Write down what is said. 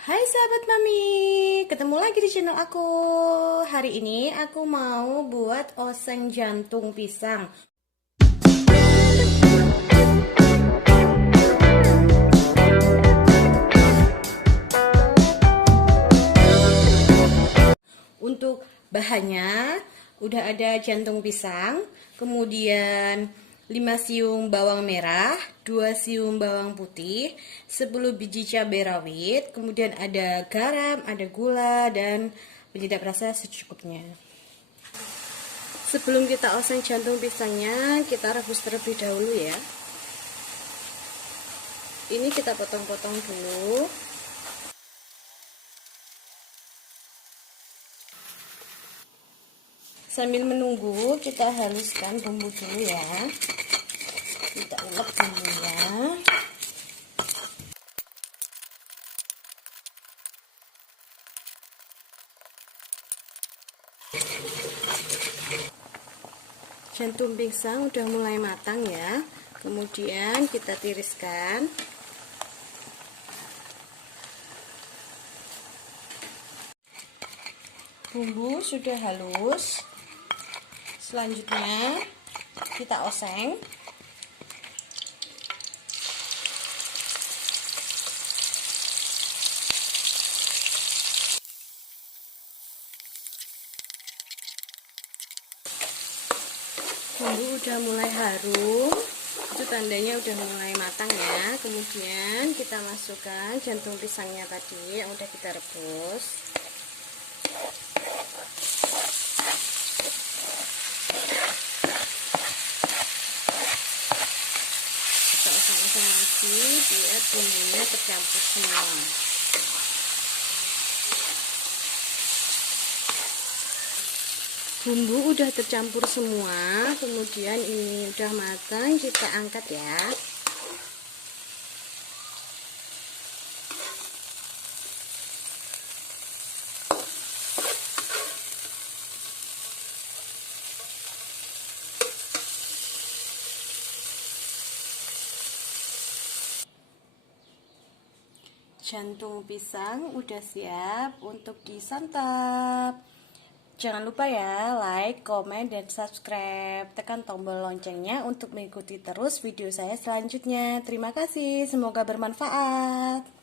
Hai sahabat mami, ketemu lagi di channel aku. Hari ini aku mau buat oseng jantung pisang. Untuk bahannya udah ada jantung pisang, kemudian 5 siung bawang merah, 2 siung bawang putih, 10 biji cabai rawit, kemudian ada garam, ada gula, dan penyedap rasa secukupnya. Sebelum kita oseng jantung pisangnya, kita rebus terlebih dahulu ya. Ini kita potong-potong dulu. Sambil menunggu, kita haluskan bumbu dulu ya. Kita ulek bumbunya. Jantung pisang udah mulai matang ya. Kemudian kita tiriskan. Bumbu sudah halus. Selanjutnya kita oseng. Bumbu udah mulai harum, itu tandanya udah mulai matang ya. Kemudian kita masukkan jantung pisangnya tadi yang udah kita rebus. Kita oseng-oseng lagi biar bumbunya tercampur semua. Bumbu udah tercampur semua, kemudian ini udah matang, kita angkat ya. Jantung pisang udah siap untuk disantap. Jangan lupa ya, like, komen, dan subscribe. Tekan tombol loncengnya untuk mengikuti terus video saya selanjutnya. Terima kasih, semoga bermanfaat.